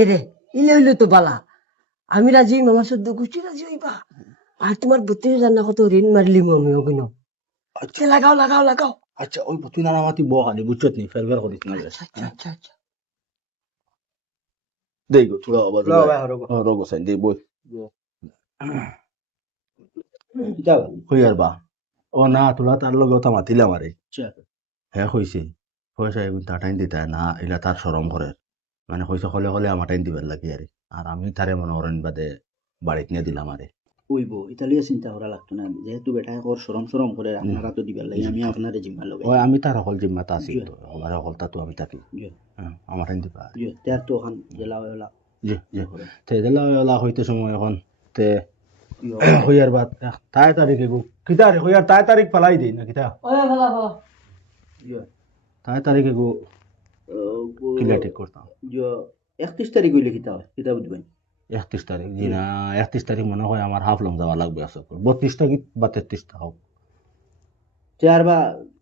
এরে ইলে হইলো তো বালা। আমি রাজি, মামা সদ্য গোষ্ঠী রাজি হইবা। আর তোমার 32 রান্না কত ঋণ মারলিম আমি ওগুন। আচ্ছা লাগাও লাগাও লাগাও। আচ্ছা ওই তুই নানামাতি বহ খালি বুঝছত নি ফেরবার করিস না আচ্ছা আচ্ছা আচ্ছা আচ্ছা। দেই গো তোরা আবার তুলা ভাই হরগো রগো সাইন দেই বই যাও হইয়ার বা ও না তোরা তার লগে ওটা মাতিলাম আরে আচ্ছা হ্যাঁ কইছে পয়সা এগুন টাইম দিতা না এলা তার শরম করে মানে কইছে হলে হলে আমার টাইম দিবার লাগি আরে আর আমি তারে মনে করেন বাদে বাড়িতে নিয়ে দিলাম আরে ওইব ইতালিয়া চিন্তা করা লাগতো না যেহেতু বেটায় কর সরম সরম করে আপনারা তো দিবার লাগে আমি আপনারে জিম্মা লগাই ওই আমি তার সকল জিম্মাতা আছি তো ওলার সকলটা তো আমি থাকি জি আমার টাইম দিবা জি তার তো ওখান জেলা ওলা জি জি তে দিলা ওলা হইতে সময় এখন তে হইয়ার বাদ তাই তারিখে গো কিতা রে হইয়ার তাই তারিখ পালাই দেই না কিতা ওরে ভালা ভালা। জি তাই তারিখে গো কিলা ঠিক করতাম জি 31 তারিখ হইলে কিতা হয় কিতা বুঝবেন 31 তারিখ জি না 31 তারিখ মনে হয় আমার হাফ লং যাওয়া লাগবে আছে 32 তারিখ বা 33 টা হোক চার বা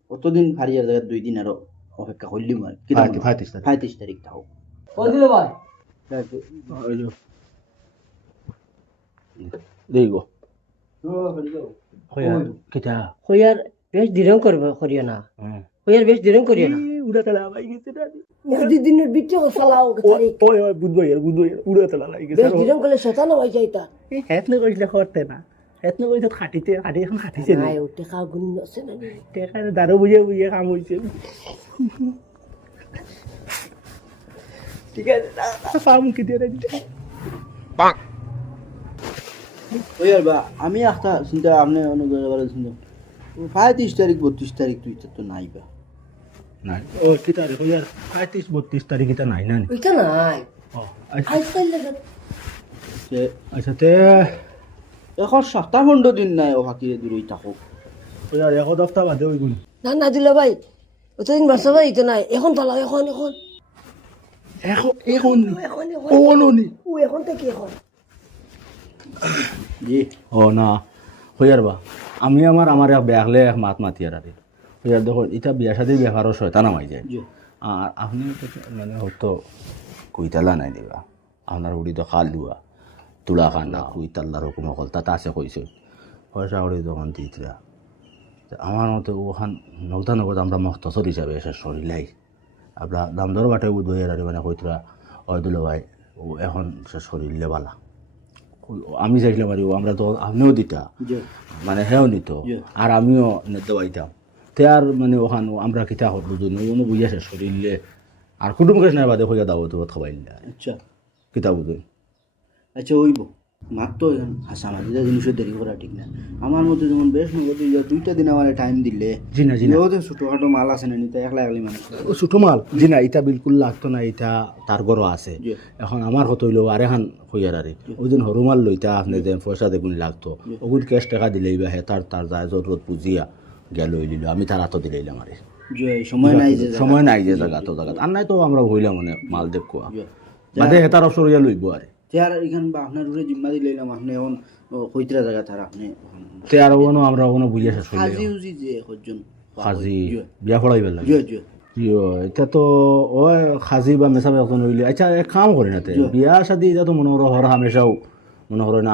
কতদিন হারিয়ার জায়গা 2 দিন আরো অপেক্ষা করলি মার কিতা 35 তারিখ 35 তারিখ তাও ও দিল ভাই। ওই যে দেই গো হইয়ার কিতা হইয়ার বেশ দিরং করবে করিও না। হইয়ার বেশ দিরং করিও না। উড়া তালা ভাই গেছে না মেহেদি দিনের বিটে সালাও তারিখ। ওই ওই বুঝবো উড়া তালা ভাই গেছে বেশ দিরং করলে শতান হয়ে যাইতা। হেত না কইলে করতে না হেত না কইতে খাটিতে খাটি এখন খাটিছে না নাই ওতে খাও গুণ আছে না নি। টেকা দারু বুঝে বুঝে কাম হইছে ঠিক আছে ফার্ম কি দিয়ে দিতে ওই আর বা আমি একটা চিন্তা আপনি অনুগ্রহ করে চিন্তা 35 তারিখ 32 তারিখ তুই তো নাই বা নাই ও কি তারিখ ইয়ার 35 32 তারিখ এটা নাই না ওইটা নাই। ও আচ্ছা আজকাল লাগে যে আচ্ছা তে এখন 7-8 দিন নাই ও ফাঁকি দূরই থাকুক ইয়ার এক সপ্তাহ বাদে ওই গুণ না না দিল ভাই। অতদিন বাসা ভাই এটা নাই। এখন পালাও এখন এখন। এখন এখন এখন এখন। ও ননি ও এখন থেকে এখন। জি ও না হইয়ার বা আমি আমার এক ব্যাগলে এক মাত মাতিয়ার আরে হইয়ার দেখো এটা বিয়া শাদির ব্যাপারও শয়তান আমাই যায় জি আর আপনি তো মানে হয়তো কুইতালা নাই দিবা আপনার উড়ি তো খাল দুয়া তুলা খান্না কুইতাল্লার হুকুম অকল তাতে আছে কইছে পয়সা উড়ি তখন দিতরা আমার মতে ওখান নগদা নগদ আমরা মখতসর হিসাবে এসে সরিলাই আপনার দামদর বাটে বুধবইয়ের আর মানে কইতরা অয়দুল ভাই ও এখন সে শরীরে বালা আমি চাইছিলাম আর আমরা তো আপনিও দিতা জি মানে হেও নিত আর আমিও দেওয়াইতাম তে আর মানে ওখান আমরা কিতা হতো দুজন বুঝে শেষ শরীরে আর কুটুম কেস নাই বাদে হইয়া দাও তো খাবাইলে আচ্ছা কিতা বুঝুন আচ্ছা ওইব মাত্র এখন হাসামাজি জিনিসের দেরি করা ঠিক না আমার মতে যেমন বেশ নগদ 2টা দিন আমার টাইম দিলে জি না জি না ওদের ছোটখাটো মাল আছে না নিতে একলা একলি মানুষ ও ছোট মাল জি না এটা বিলকুল লাগতো না এটা তার গরো আছে জি এখন আমার হতো হইলো আর এখন হইয়ার আরে ওই দিন সরু মাল লইতা আপনি যে পয়সা দেখুন লাগতো ওগুন ক্যাশ টাকা দিলেই বা হে তার তার যায় জরুরত পুজিয়া গেল লইল আমি তার হাতও দিলাম আরে জি সময় নাই যে সময় নাই যে জায়গা তো জায়গা আর নাই তো আমরা হইলাম মানে মাল দেখ কোয়া জি বাদে হেতার অবসর ইয়া লইব আরে তার এখান বা আপনার উপরে জিম্মা দিলাম আপনি এখন কইতরা জায়গা তার আপনি তে আর ওনো আমরা ওনো বুঝিয়া শেষ হাজি হইলে উজি যে হজন খাজি বিয়া পড়াইবার লাগে জি জি ইয়ো এটা তো ওই খাজি বা মেসাব এখন হইলে আচ্ছা এক কাম করি না তে বিয়া শাদি এটা তো মনে করো হর হামেশাও মনে করো না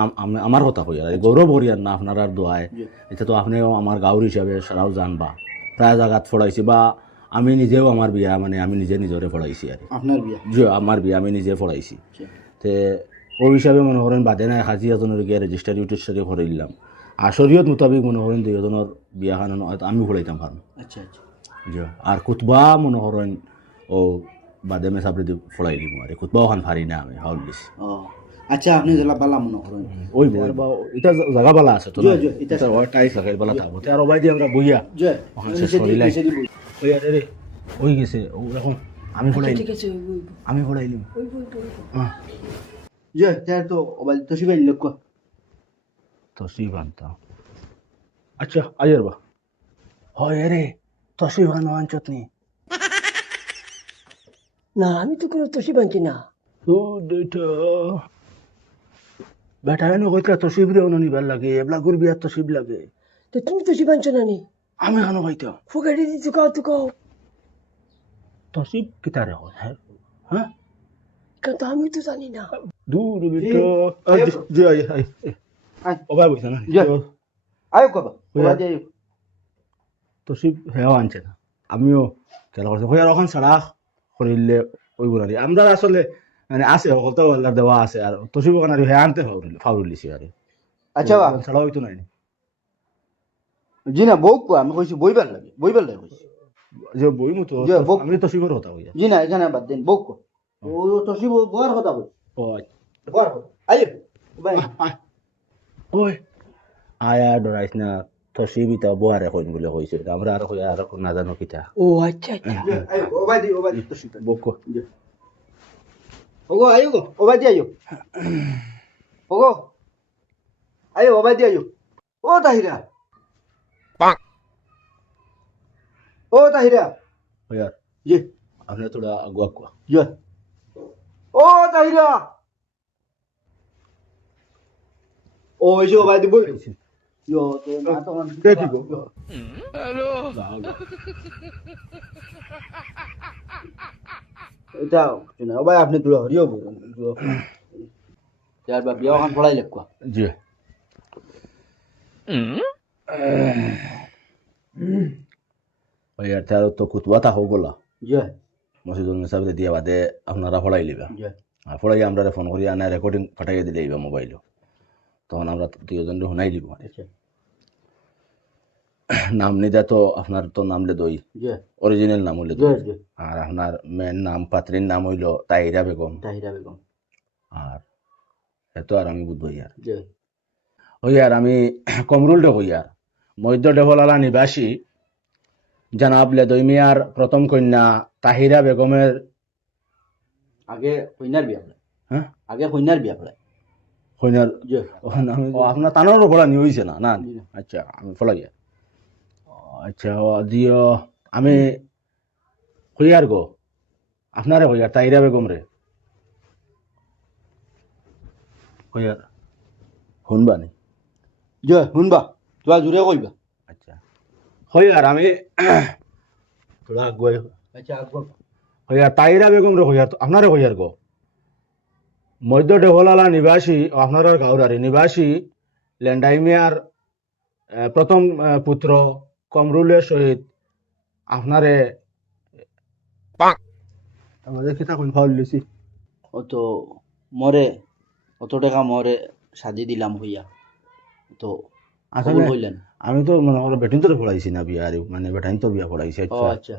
আমার কথা কই আর গৌরব হরিয়ার না আপনার আর দোয়ায় এটা তো আপনিও আমার গাঁওর হিসাবে সারাও জানবা প্রায় জায়গাত ফড়াইছি বা আমি নিজেও আমার বিয়া মানে আমি নিজে নিজরে ফড়াইছি আর আপনার বিয়া যে আমার বিয়া আমি নিজে ফড়াইছি তে ওই হিসাবে মনে করেন বাদে নাই হাজি এজনের গিয়ে রেজিস্টারি টিস্টারি করে দিলাম আর শরীয়ত মোতাবিক মনে করেন দুইজনের বিয়া খান আমি ফড়াইতাম পারম আচ্ছা আচ্ছা যে আর কুতবা মনে করেন ও বাদে মেসাবরে ফড়াই দিব আর কুতবা ওখান পারি না আমি হাউল দিছি ও আচ্ছা আপনি জেলা বালা মনে করেন ওই বা এটা জায়গা বালা আছে তো জি, জি, এটা এটা ওই টাইস লাগাই বালা থাকবো তে আর ওবাই দিয়ে আমরা বইয়া জয় ওখান শেষ করিলাই ওই আরে রে ওই গেছে ও এখন আমি ফড়াই ঠিক আছে ওই ওই আমি ফড়াইলিম ওই ওই। জয় তার তো ওবাই তো শিবাই লোক তসিফ আনতাম আচ্ছা আয়ের বা হয় রে তসিফ আনো আনছত নি না আমি তো কোনো তসি বানছি না। তো দুইটা বেটা এনে কইতা তসিফ রে অন নিবার লাগে এবলা করবি আর তসিফ লাগে তো তুমি তসি বানছো না নি? আমি খানো খাইতাম ফোকাটি দিচ্ছ কাও তো কাও। তসিফ কিতা রে হয় হ্যাঁ কিন্তু আমি তো জানি না। দূর জি, আইও। জি আই আই আই। ও ভাই বইছে না জি। আয়ো কবা হইয়া। ওবাদি আয়ো তসিব হেও আনছে না আমিও খেলা করছি হইয়ার ওখান ছাড়া করিলে ওই গুণারি আমরা আসলে মানে আছে কত আল্লাহর দেওয়া আছে আর তসিব ওখানে আর হে আনতে ফাউরিলিছি আর আচ্ছা বা ওখান ছাড়া হইতো নাই জি না বউ কো আমি কইছি বইবার লাগে কইছি যে বই মতো যে বউ আমি তসিবের কথা হইয়া জি না এখানে বাদ দেন বউ কো ও তো শিব বউর কথা কই ও বউর কথা আইও ভাই ওই আয়া ডরাইস না তসিবই তা বহারে কইন বলে কইছে আমরা আর কই আর না জানো কিতা ও আচ্ছা আচ্ছা। আইও ওবাদি তো শিব বকো ওগো আইও গো ওবাদি আইও ওগো আইও ওবাদি আইও ও তাহিরা ও তাহিরা হইয়া জি আপনি তোরা আগুয়া কোয়া জি ও তাহিরা ও এসে ওবাদি বই ইয়ো তো না তো দেখি গো এটা না ভাই আপনি তুলো হরিও বলুন চার বা বিয়া খান পড়াই লেখা জি হইয়া তার তো কুতুয়া তা হোগলা জি মসজিদুল নিসাবে দিয়া বাদে আপনারা ফড়াই লিবা জি আর ফড়াই আমরা ফোন করি আনা রেকর্ডিং পাঠাইয়া দিলে ইবা মোবাইল তখন আমরা দুজন শুনাই দিব আচ্ছা নাম নিদা তো আপনার তো নাম লে দই জি অরিজিনাল নাম হইলে জি দই জি আর আপনার মেন নাম পাত্রীর নাম হইল তাহিরা বেগম তাহিরা বেগম আর এত আর আমি বুঝবো ইয়ার জি ওই আর আমি কমরুল ডে হইয়ার মধ্য ডেভলালা নিবাসী জানাব লেদই মিয়ার প্রথম কন্যা তাহিরা বেগমের আগে কইনার বিয়া পড়াই হ্যাঁ আগে কইনার বিয়া পড়াই কন্যার জি আপনার তানোর ফলা নি হয়েছে না না জি না। আচ্ছা আমি ফলা গিয়া আচ্ছা দিও আমি হইয়ার গো আপনারে হইয়ার তাহিরা বেগম রে হইয়ার শুনবানি জি শুনবা তোরা জুড়ে কইবা আচ্ছা হইয়ার আমি তোরা আগুয়াই আচ্ছা আকবর হইয়ার তাহিরা বেগম রে হইয়ার আপনারে হইয়ার গো মধ্য ডেভলালা নিবাসী আপনার গাঁওরারি নিবাসী লেন্ডাইমিয়ার প্রথম পুত্র কমরুলের সহিত আপনারে আমাদের কিতা কোন ফাউল লিছি অত মরে অত টাকা মরে সাজি দিলাম হইয়া তো আসলে কবুল হইলেন আমি তো মনে করো বেটিন তোর পড়াইছি না বিয়া মানে বেটাইন তোর বিয়া পড়াইছি ও আচ্ছা আচ্ছা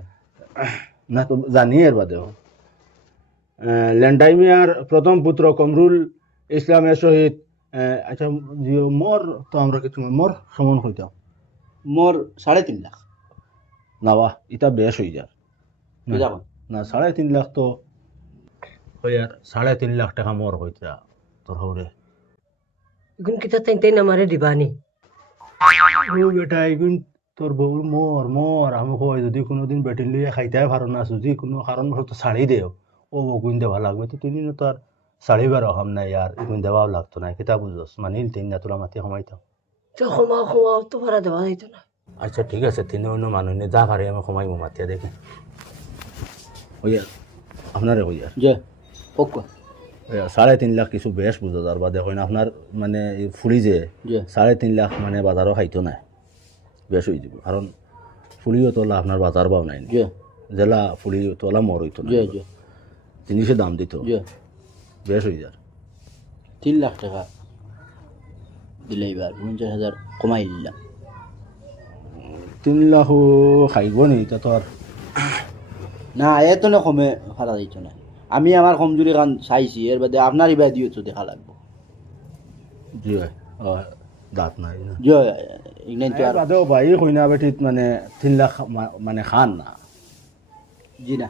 না তো জানি এর বাদেও লেন্ডাইমিয়ার প্রথম পুত্র কমরুল ইসলামের সহিত আচ্ছা মোর তো আমরা কিছু মোর সমান হইতাম মোর 3.5 লাখ নাবা ইটা বেশ হয়ে যার বুঝা কোন না 3.5 লাখ তো হইয়ার 3.5 লাখ টাকা মোর হইতা তোর হরে এখন কিতা তাই তাই আমারে দিবানি। ও বেটা এগুন তোর বউ মোর মোর আমি কই যদি কোনোদিন বেটিন লইয়া খাইতে পারো না যদি কোনো কারণ তো শাড়ি দেও ও বগুন দেওয়া লাগবে তো তুই তো আর শাড়িবার অহাম নাই আর এগুন দেওয়াও লাগতো না কিতা বুঝোস মানিল তিন না তোরা মাতি সময়তাম তো ক্ষমা তো ভাড়া দেওয়া যাইতো না। আচ্ছা ঠিক আছে তিন অন্য মানুষ নিয়ে যা পারে আমি সময় মাতিয়া দেখে হইয়া আপনারে হইয়া জি ওকে 3.5 লাখ কিছু বেশ বুঝা যার বাদে হয় না আপনার মানে ফুলি যে জি 3.5 লাখ মানে বাজারও খাইতো না বেশ হয়ে যাব কারণ ফুলিও তোলা আপনার বাজার পাও নাই জি জেলা ফুলি তোলা মর হইতো না জি জি জিনিসের দাম দিত জি বেশ হয়ে যার 3 লাখ টাকা দিলে এবার 50,000 কমাই দিলাম 3 লাখ খাইব নি তা তো আর না এত না কমে ফাটা দিত না আমি আমার কমজোরি কান চাইছি এর বাদে আপনার এবার দিও তো দেখা লাগবো জি দাঁত নাই না জি ইগনাইন তো আর বাদেও ভাই হই না বেটিত মানে 3 লাখ মানে খান না জি না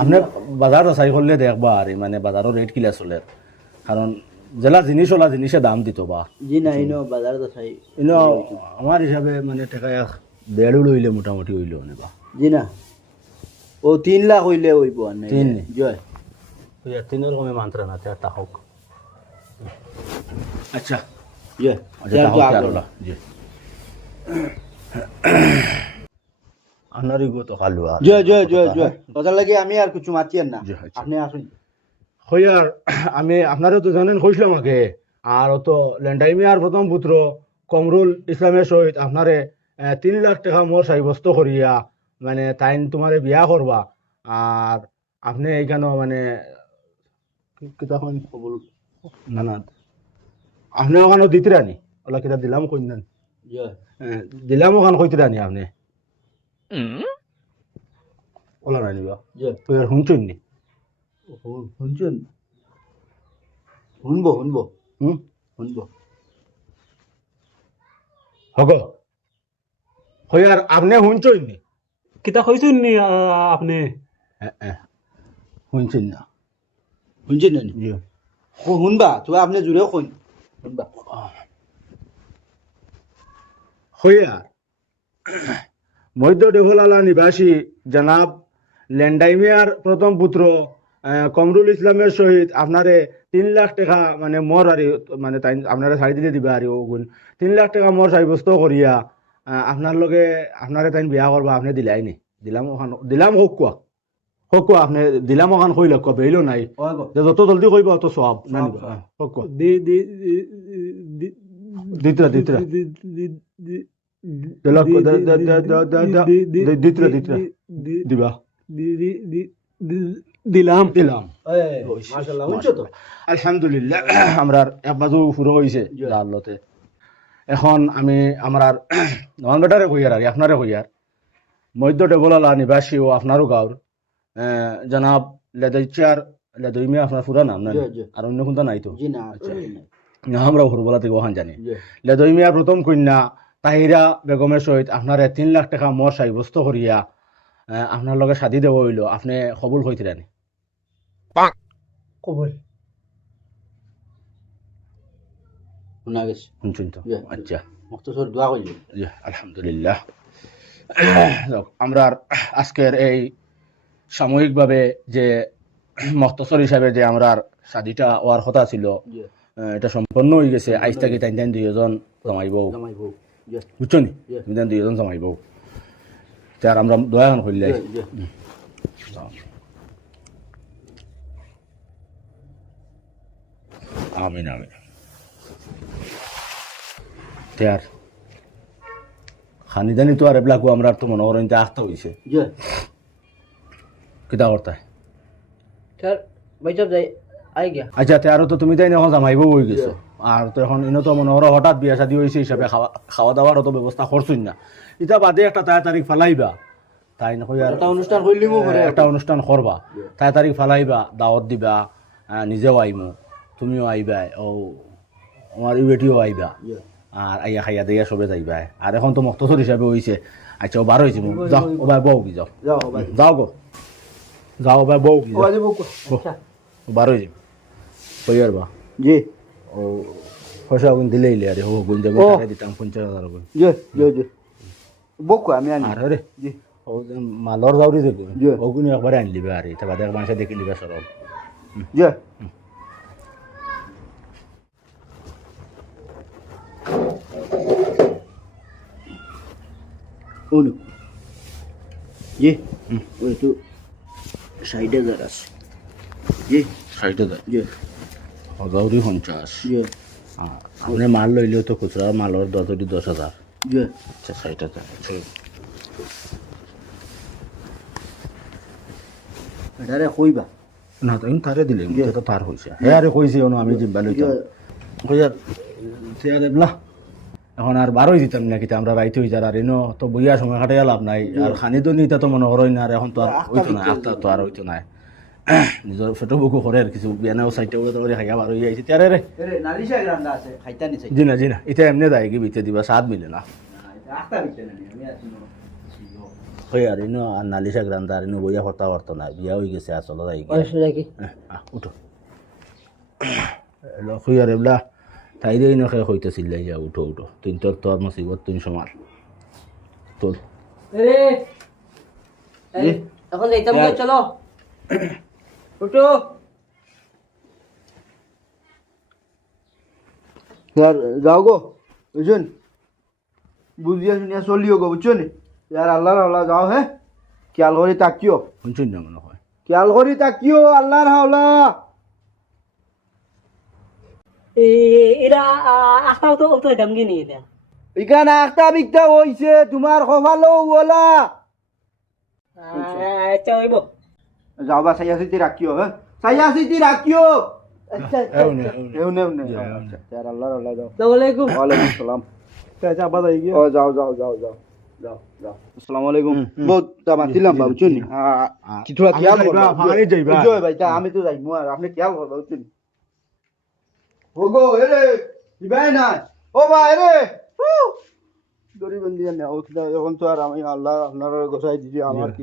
আপনি বাজার যাচাই করলে দেখবা আর মানে বাজারের রেট কিলা চলে কারণ জেলা জিনিস ওলা জিনিসে দাম দিত বা জি না ইনো বাজার তো চাই ইনো আমার হিসাবে মানে টাকা 1.5 লইলে মোটামুটি হইলে নেবা জি না ও 3 লাখ হইলে হইব আর নাই তিন? জয় তিনের কমে মাত্রা না তা হোক আচ্ছা জয় আচ্ছা তা হোক আর ওলা জি আনারি গো তো খালু আর জয় জয় জয় জয় কথা লাগে আমি আর কিছু মাতি আর না জি, আচ্ছা। আপনি আসুন হইয়ার আমি আপনারও তো জানেন কইছিলাম আগে আর তো ল্যান্ডাইমিয়ার প্রথম পুত্র কমরুল ইসলামের সহিত আপনারে 3 লাখ টাকা মোর সাব্যস্ত করিয়া মানে তাইন তোমারে বিয়া করবা আর আপনি এইখানে মানে কিতাখন কবুল না না আপনি ওখানে দিতে রানি ওলা কিতা দিলাম কই না জি দিলাম ওখানে কইতে রানি আপনি ওলা রানিবা জি তুই আর শুনছুন নি শুনছেন শুনবো শুনবো হুম শুনবো হগ হইয়ার আপনি শুনছুন নি কিতা কইছেন নি আপনি শুনছেন না শুনছেন না নি? জি শুনবা তুই আপনি জুড়ে শুন শুনবা হইয়া মধ্য ডেভলালা নিবাসী জনাব ল্যান্ডাইমিয়ার প্রথম পুত্র কমরুল ইসলামের সহিত আপনারে 3 লাখ টাকা মানে মর আর মানে তাই আপনারা ছাড়ি দিলে দিবা আর ওগুন 3 লাখ টাকা মর সাব্যস্ত করিয়া আপনার লগে আপনারে তাই বিয়া করবা আপনি দিলাই নি দিলাম ওখান দিলাম হোক কোয়া আপনি দিলাম ওখান কইল কোয়া বেইলো নাই ওই গো যে যত জলদি কইবা অত সব না নিবা হোক কোয়া দি দি দিতরা দিতরা দিতরা দিতরা দিবা দিলাম দিলাম মাশাআল্লাহ শুনছো তো আলহামদুলিল্লাহ আমরা এক বাজু পুরো হয়েছে আল্লাহতে এখন আমি আমার নন বেটারে কইয়ার আর আপনারে কইয়ার মধ্য ডেবলালা নিবাসী ও আপনারও গাঁর জনাব লেদাইচার লেদইমে আপনার পুরা নাম না জি, জি। আর অন্য কোনটা নাই তো জি না আচ্ছা না আমরা হরবলা থেকে ওখান জানি জি লেদইমিয়ার প্রথম কন্যা তাহিরা বেগমের সহিত আপনারে 3 লাখ টাকা মর সাব্যস্ত করিয়া আপনার লগে শাদি দেব হইল আপনি কবুল হইতে রানি কবল শোনা গেছে শুনছেন তো জি। আচ্ছা মুক্তসর দোয়া কইলো জি আলহামদুলিল্লাহ যাক, আমরা আজকের এই সাময়িকভাবে যে মখতসর হিসাবে যে আমরা শাদিটা হওয়ার কথা ছিল জি এটা সম্পন্ন হয়ে গেছে আইজ থাকি টাইন টাইন 2জন জমাইব জামাই বউ জি বুঝছো নি জি। তুমি 2জন জমাইব তার আমরা দয়া করলে জি জি আমিন আমিন তার খানিদানি তো আর এবলাকু আমরা তো মনে করেন যে আস্তা হয়েছে জি কিতা করতে স্যার বাইচাপ যাই আই গিয়া আচ্ছা তেরো তো তুমি তাই এখন জামাইব হয়ে গেছো আর তো এখন ইনো তো মনে করো হঠাৎ বিয়া শাদী হয়েছে হিসাবে খাওয়া দাওয়ার তো ব্যবস্থা করছুন না এটা বাদে একটা তারিখ ফালাইবা তাই না কইয়া একটা অনুষ্ঠান কইলিমু করে একটা অনুষ্ঠান করবা তারিখ ফালাইবা দাওয়াত দিবা নিজেও আইমু তুমিও আইবা ও আমার বেটিও আইবা জি আর আইয়া খাইয়া দিয়া সবে যাইবা আর এখন তো মক্তসর হিসাবে হয়েছে আচ্ছা ও বার হয়েছে যাও ও ভাই বউ কি যাও যাও ভাই যাও গো যাও ভাই বউ কি ও আজ বউ আচ্ছা ও বার হয়েছে কইয়ার বা জি ও পয়সা গুণ দিলেই আরে ও গুণ যাবো টাকা দিতাম 50,000 গুণ জি জি জি বকু আমি আনি আর রে জি ও যে মালর যাওরি দেখো জি। ও গুণ একবারে আনি লিবে আর এটা বাদে মানুষে দেখি লিবে সরব জি অনু জি ওই তো 60,000 আছে জি 60,000 জি ও যাওরি 50 জি আপনি মাল লইলেও তো খুচরা মালর 10,000 জি আচ্ছা 60,000 এটারে কইবা না তো তারে দিলে এটা তো তার হইছে হ্যাঁ আরে কইছি ono আমি জিম্বা লইতাম কইয়ার তেয়ারে বলা এখন আর বারোই দিতাম না কিতা আমরা রাইতে হই যার আর এনো তো বইয়া সময় কাটাইয়া লাভ নাই আর খানি তো নিতা তো মনে করই না আর এখন তো আর হইতো না আস্তা তো আর হইতো না নিজের ফটো বুকু করে আর কিছু বিয়ানাও সাইটে উড়ে তো খাইয়া বার হয়ে আইছে তেয়ারে রে এরে নালিশা গ্রান্ডা আছে খাইতা নিছে জি না এটা এমনি দায় কি বিতে দিবা স্বাদ মিলে না আস্তা বিতে না আমি আছি কই আর এনো আর নালিশা গ্রান্তা আর এনো বইয়া হতা পারতো না বিয়া হয়ে গেছে আর চলো যাই পয়সা দেখি উঠো এলো কই আর এবলা তাই দিয়ে ইনো খেয়ে হইতেছিল যা উঠো তুই তোর মুসিবত তুই সমাল তোর রে এখন যাইতাম গো, চলো উঠো यार जाओ गो बुझुन बुझिया सुनिया चलियो गो बुझुन यार अल्लाह हावला जाओ है ख्याल करी ताकियो শুনছুন না মনে হয় ख्याल करी ताकियो अल्लाह हावला এরা আস্তাও তো তো দাম কিনি এটা এখানে একটা বিকটা হইছে তোমার কপালও বলা আচ্ছা হইব যাও বা সাইয়া সিটি রাখিও হ্যাঁ সাইয়া সিটি রাখিও এউনে এউনে यार अल्लाह अल्लाह जाओ আসসালামু আলাইকুম। वालेकुम सलाम চাচা বাদ আই গিয়া ओ जाओ जाओ जाओ जाओ जाओ जाओ अस्सलाम वालेकुम बहुत तमा दिलाम बाबू चुन কি তোরা খেয়াল করবা ফাঁড়ি যাইবা। জয় ভাই তা আমি তো যাইমু আর আপনি খেয়াল করবা চুন ওগো এরে ইবাই না ও ভাই এরে দড়ি বন্দি না ও কিটা এখন তো আর আমি আল্লাহ আপনার গোসাই দিদি আমার কি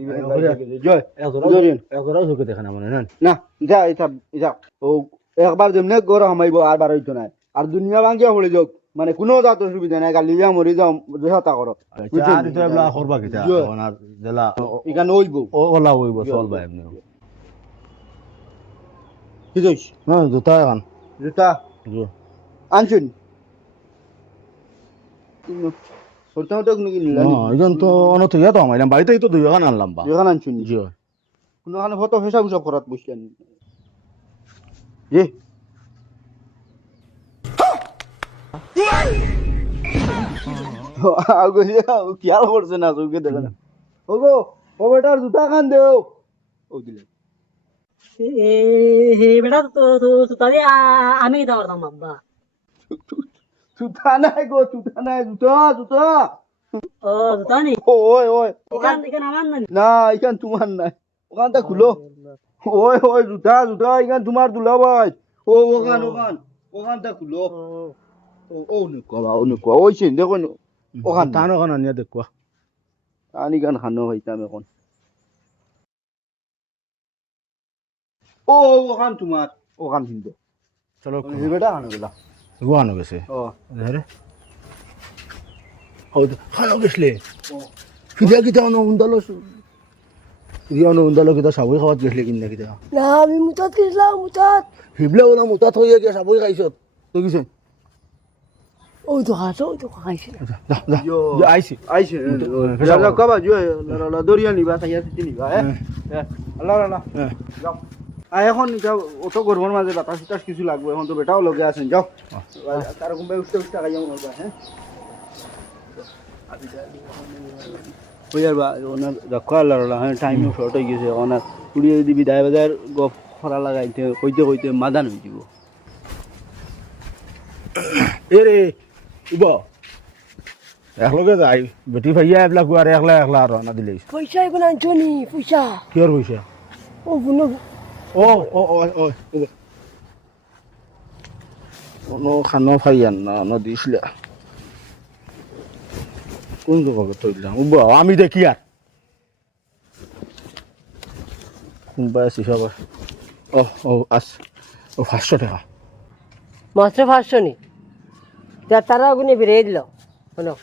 জয় একজোড়াও চোখে দেখা না মনে না না যা এটা যা ও একবার যেমনে গরম হামাইব আর বার হইতো না আর দুনিয়া ভাঙ্গিয়া পড়ে যাক মানে কোনো জাত অসুবিধা নাই গালি যা মরি যাও যেটা করো আর তো এবলা করবা কিটা ওনার জেলা এখানে হইব ও ওলা হইব চলবা এমনি কি কইছ না জুতা এখন জুতা আনছুন সরতাও তো কি নিলা এখন তো অনত ইয়া তো আমাইলাম বাড়িতেই তো দুই এখন আনলাম বা যেখানে আনছুন জি কোনো খানে ফটো ফেসা বুঝা করাত বুঝলেন জি আগে খেয়াল করছে না চৌকে দেখে না ওগো ও বেটার জুতা খান দেও ও দিলে বেটা তো তো তাহলে আমি কিতা করতাম বাবা জুতা নাই গো জুতা নাই জুতা জুতা ও জুতা নি ওই ওই এখান আমার না না এখান তোমার নাই ওখানটা খুলো ওই ওই জুতা জুতা এখান তোমার দুলা ভাই ও ওখানটা খুলো ও নুকো ওই সিন দেখো ওখান টানো এখন আনিয়া দেখবা আনি গান খানো হইতাম এখন ও ওখান তোমার ওখান কিন্তু চলো বেটা খানো গেলা গুয়ানো গেছে ও রে হয়তো খানো গেছলে কিতা কিতা অন উন্দালো কিতা অন উন্দালো কিতা সাবই খাওয়াত গেছলে কিনা কিতা না আমি মুতাত গেছিলাম মুতাত। হিবলা ওলা মুতাত হইয়া গিয়া সাবই খাইছত তো কিছু ওই তো খাইছে ওই তো খাইছে। যা যা যা আইছি আইছে যাও কবা জুয়া লা দরিয়া নিবা সাইয়া সিটি নিবা আল্লাহ আল্লাহ যাও এখন যাও অত গরমের মাঝে বাতাস টাস কিছু লাগবে এখন তো বেটাও লগে আছেন যাও তার কোন উঠতে উঠতে খাইয়া মরবা হ্যাঁ ওই আর বা ওনার রাখা আল্লাহ হ্যাঁ টাইম শর্ট হয়ে গেছে ওনার কুড়িয়ে যদি বিদায় বাজার গপ খরা লাগাইতে কইতে কইতে মাদান হয়ে যাব এ রে ইব একলগে যাই বেটি ভাইয়া এবলা গুয়ার একলা একলা আর না দিলে পয়সা এগুলো আনছো নি পয়সা কিয়র পয়সা ও বুনো ও ও ও ও নো খানো ফাইয়ান না না দিছিলে কোন জায়গা তৈলাম উব আমি দেখি আর কোনবা আছে সবার ও ও আস ও 500 টাকা মাত্র 500 নি তারা গুনে বেরিয়ে দিল শোনো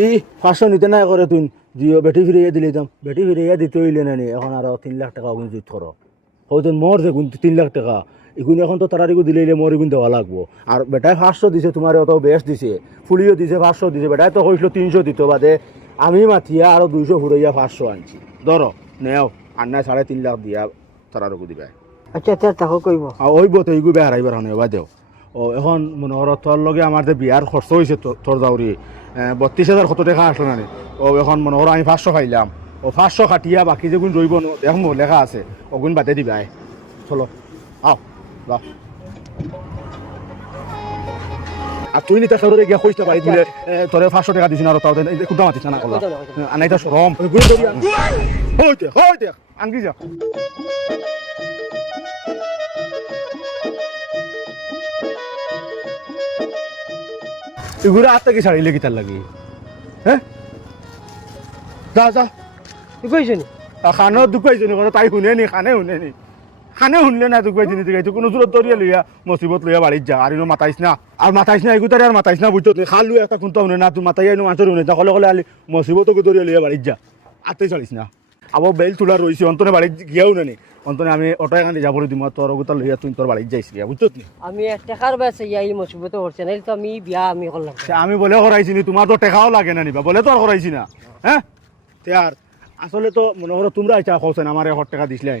এই 500 নিতে না করে তুই জিও বেটি ফিরিয়ে দিলে দাম বেটি ফিরিয়ে দিতে হইলে না নি এখন আর 3 লাখ টাকা অগুন জুত করো হয়তো মোর যে 3 লাখ টাকা এগুন এখন তো তারারিগু দিলে মোর এগুন দেওয়া লাগবো আর বেটায় 500 দিছে তোমার অত বেশ দিছে ফুলিও দিছে 500 দিছে বেটায় তো কইছিল 300 দিত বাদে আমি মাথিয়া আর 200 ফুরাইয়া 500 আনছি ধরো নেও আর না 3.5 লাখ দিয়া তারারিগু দিবা আচ্ছা আচ্ছা তাকো কইব আর ওইব তো এইগু বে হারাইবার হনে বা দেও ও এখন মনে করো তোর লগে আমার যে বিয়ার খরচ হয়েছে তোর যাওরি 32,000 কত টাকা আসলো না ও এখন মনে করো আমি 500 খাইলাম ও 500 কাটিয়া বাকি যেগুন রইব দেখো লেখা আছে ওগুন বাদে দিবাই চলো আও যাও আর তুই নিতে সরে গিয়া কইতে পারি দিলে তোরে 500 টাকা দিছ না আর তাও কুদা মাতিছ না কলা আনাইতা শরম গুলো দরিয়া হইতে আঙ্গি যা এগুলো আত্মা কি ছাড়িলে কি তার লাগে হ্যাঁ যা যা তুই কইছ নি খানো দুকাই জনি করে তাই শুনে নি খানে শুনলে না দুকাই জনি দিকে কোনো জোরত দরিয়া লইয়া মুসিবত লইয়া বাড়িত যা আর মাতাইছ না এগুতারে আর মাতাইছ না বুঝতো খালু একটা কোনটা শুনে না তুই মাতাই আইনো মানুষের শুনে কলে কলে আলি মুসিবত দরিয়া লইয়া বাড়িত যা আত্মাই চালিস না আবার বেল তোলা রয়েছে অন্তনে বাড়িত গিয়াও না অন্তনে আমি অটো এখানে যাব দিব তোর ওগুতা লইয়া তুই তোর বাড়িত যাইস বুঝতো নি আমি টাকার বেছে এই মুসিবত করছে না তো আমি বিয়া আমি করলাম আমি বলে করাইছি নি তোমার তো টেকাও লাগে না নিবা বলে তো আর করাইছি না হ্যাঁ তে আর আসলে তো মনে করো তোমরা ইচ্ছা কৌছেন আমার 1 টাকা দিছিলে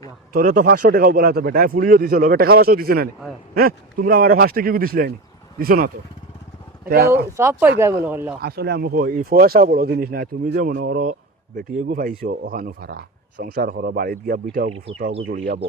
না। তোরে তো 500 টাকাও বলা তো বেটায় ফুলিও দিছো লগে টাকা পয়সাও দিছে না নি? হ্যাঁ। হ্যাঁ তোমরা আমারে ফার্স্টে কি দিছিলাই নি দিছো না তো এটা সব পাইবা মনে করলো আসলে আমি কই এই পয়সা বড় জিনিস না তুমি যে মনে করো বেটিয়েগু পাইছো ওখানো ফারা সংসার করো বাড়িত গিয়া বিটাও ফুটাও জড়িয়াবো